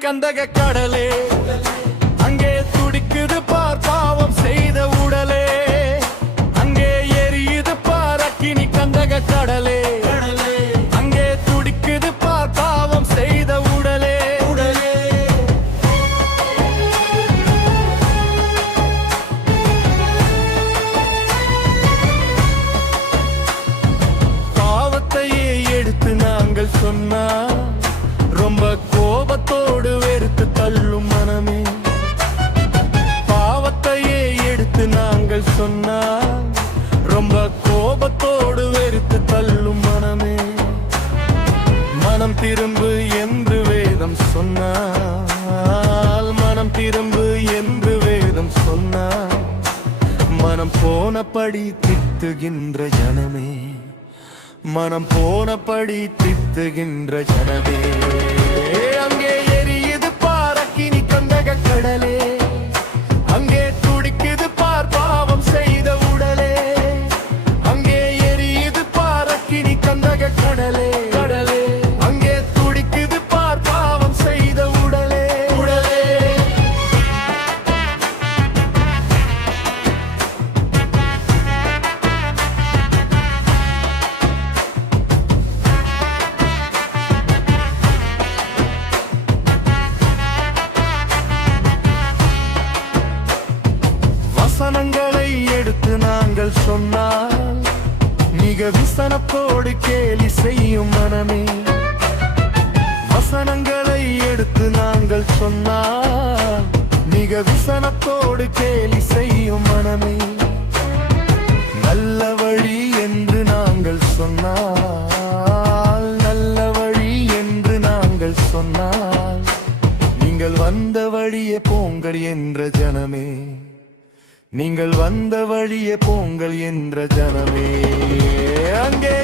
கந்தக கடலே, அங்கே துடிக்குது பார் பாவம் செய்த உடலே, அங்கே எரியுது பார் அக்கினி கந்தக கடலே, அங்கே துடிக்குது பார் பாவம் செய்த உடலே. பாவத்தையே எடுத்து நாங்கள் சொன்னா ரொம்ப கோபத்தோடு வெறுத்து தள்ளும் மனமே, பாவத்தையே எடுத்து நாங்கள் சொன்னா ரொம்ப கோபத்தோடு வெறுத்து தள்ளும் மனமே. மனம் திரும்பு என்று வேதம் சொன்னால், மனம் திரும்பு என்று வேதம் சொன்னால், மனம் போனபடி திட்டுகின்ற ஜனமே, மனம் போனபடி திட்டுகின்ற ஜனமே. அங்கே எரியுது பார் அக்கினி கந்தக கடலே, அங்கே துடிக்குது பார் பாவம் செய்த உடலே, அங்கே எரியுது பார் அக்கினி கந்தக கடலே, அங்கே துடிக்குது பார் பாவம் செய்த உடலே. வசனங்களை எடுத்து நாங்கள் சொன்னால் மிக விசனத்தோடு கேலி செய்யும் மனமே, வசனங்களை எடுத்து நாங்கள் சொன்னால் மிக விசனத்தோடு கேலி செய்யும் மனமே. நல்ல வழி என்று நாங்கள் சொன்னால், நல்ல வழி என்று நாங்கள் சொன்னால், நீங்கள் வந்த வழியே போங்கள் என்ற ஜனமே, நீங்கள் வந்த வழியே போங்கள் என்ற ஜனமே. அங்கே